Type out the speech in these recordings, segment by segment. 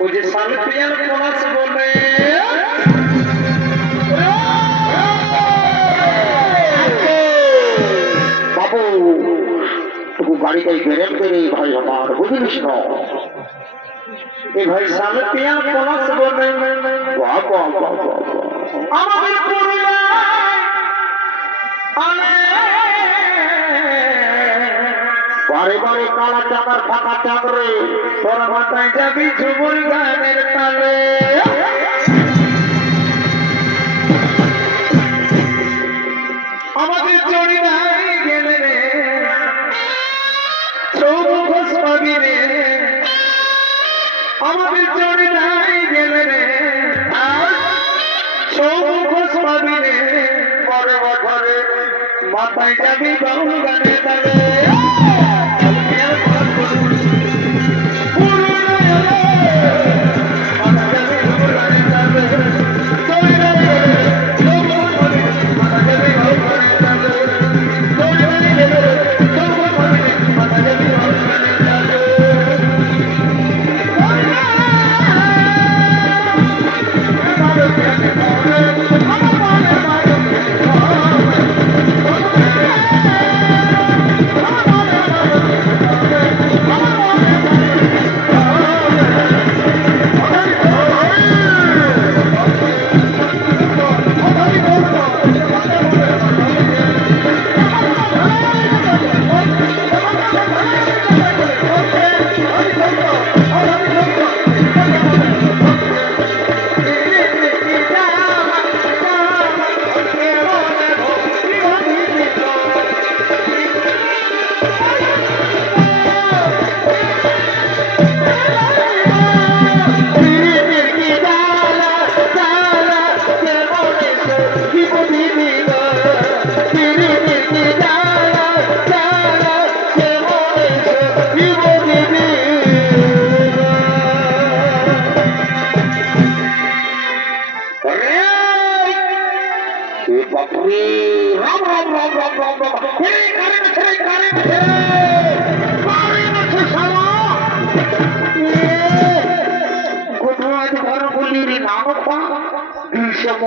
ওই যে সালপিয়ান পলাশ বলে বাবু তবু গাড়িটাই বেরেন করে ভাই আমার বুঝলিস না এ ভাই সালপিয়ান পলাশ বলে বাহ বাহ বাহ বাহ বাহ। আমাদের বারে বারে কালা চাকার ফাঁকা চাক রে তোর মাথায় যাবি ঝুমুর গানের তালে। আমাদের চড়ি নাই গেলে রে চৌমুখ পাবি রে। আমাদের চড়ি নাই গেলে রে চৌমুখ পাবি রে। পরে বছরে মাথায় যাবি বাউল গানের তালে।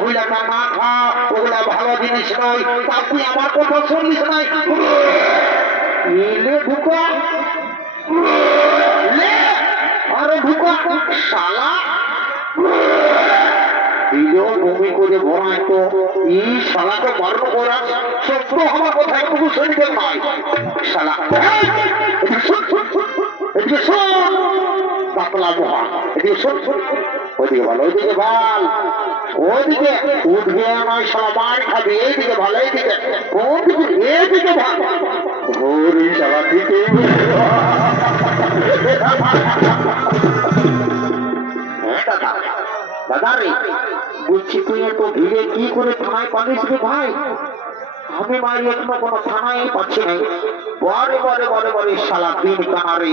মহিলাটা না খা ওগুলা ভালো জিনিস নয়। তুই আমার কথা শুনলিস নাই এলে ঢুকা আরে ঢুকা শালা। দিলেও বমি করে ভরায় তো। এই শালাকে মারণ করা সত্য আমার কথা একটু শুনতে পাতলা মহা এদিকে ভালো ওইদিকে উঠবে আমার মার খাবি, এইদিকে ভালো, এইদিকে। ওইদিকে এইদিকে ভালো। শালা দিকে হ্যাঁ রে বলছি তুই এত ভিড়ে কি করে থানায় পালিস রে ভাই? আমি ভাই এখনও কোনো থানায় পাচ্ছি নাই। বরে বরে বরে বরে শালা দিন কানারে।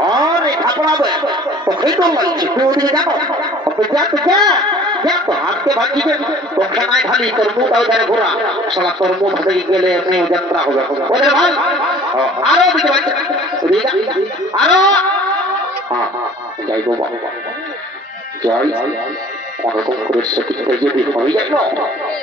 আরে থাপড়াবে তোকেই তো লাগছে তুই ওদিকে যাব যা তুই যা যা তো হাতকে ভাঙিবে তোকে নাই খালি তোর মুখ ওইখানে ঘোরা সালা তোর মুখ থেকে গেলে এমনি যাত্রা হবে। ওদের ভাই আরও দিতে পারছে আরও। হ্যাঁ যাই বাবা। যাই। ওরকম করে সেটিংটা যদি হয়ে যায়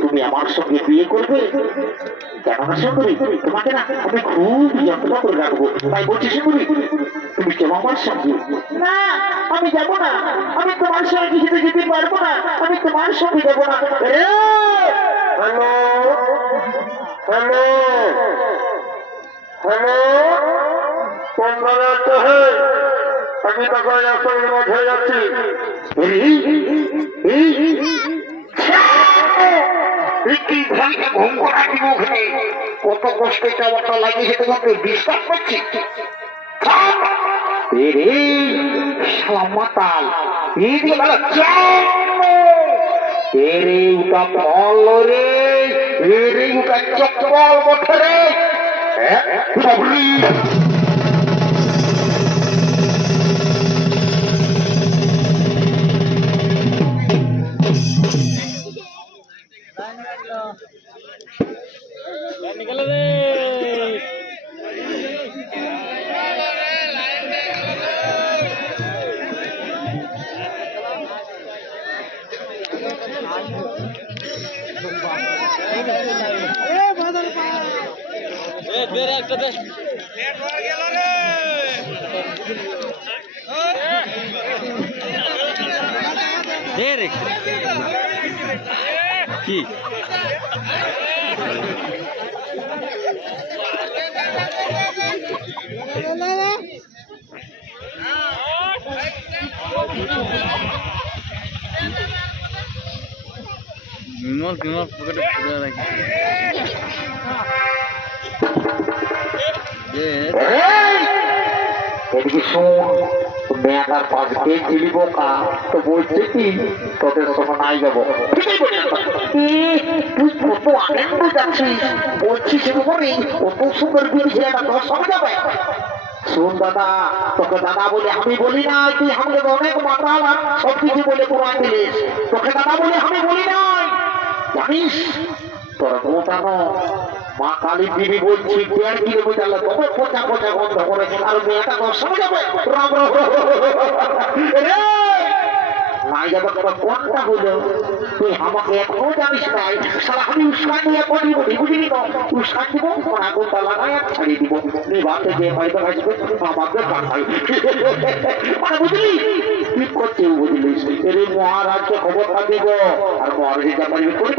তুমি আমার সঙ্গে বিয়ে করবে তোমাকে না, আমি খুব যত্ন করে রাখব তাই বলছি সুন্দরী তুমি কেন আমার সঙ্গে না আমি যাব না। আমি তোমার সঙ্গে কিছুতে যেতে পারব না। আমি তোমার সঙ্গে যাব না। হ্যালো হ্যালো হ্যালো তোমরা যাচ্ছে হে আমি তখন রাস্তার মাঝে যাচ্ছি ঘুম করা কত কষ্ট চাওয়াটা লাগিয়েছে তোমাকে বিশ্বাস করছি মাতাল এই তেরে উটা ফল রে এরে উটা চপ্পল একটা কি? বিমল বিমল পকেটে পুরো রাখি। এদিকে শোন মেয়েটার পাশ দিয়ে দিলি বোকা তো বলছে কি তোদের সঙ্গে নাই যাব। তুই কত আনন্দ যাচ্ছিস বলছিস এরকমই সুন্দর একটা তোর সঙ্গে যাবে। শোন দাদা তোকে দাদা বলে আমি বলি না তুই আমাকে অনেক আর সব কিছু বলে পুরান দিলিস। তোকে দাদা বলে আমি বলি নাই। জানিস তোর গোটানো মা কালী দেবী বলছি দেড় কিলোমিটার তবে পচা পচা গন্ধ করে আর মেয়েটা সঙ্গে যাবে! নাই কোনটা হলো তুই আমাকে এখনও জানিস নাই সারা আমি উস্কান নিয়ে পড়ি বলি বুঝলি তো উস্কান দিব তোর আগুনটা লাগাই আর ছাড়িয়ে দিব তুই বাসে যে হয়তো আসবে আমাকে পাঠাই মানে বুঝলি তুই করতে বুঝলিস এর মহারাজকে খবরটা দিব আর মহারাজের যা পারবি করব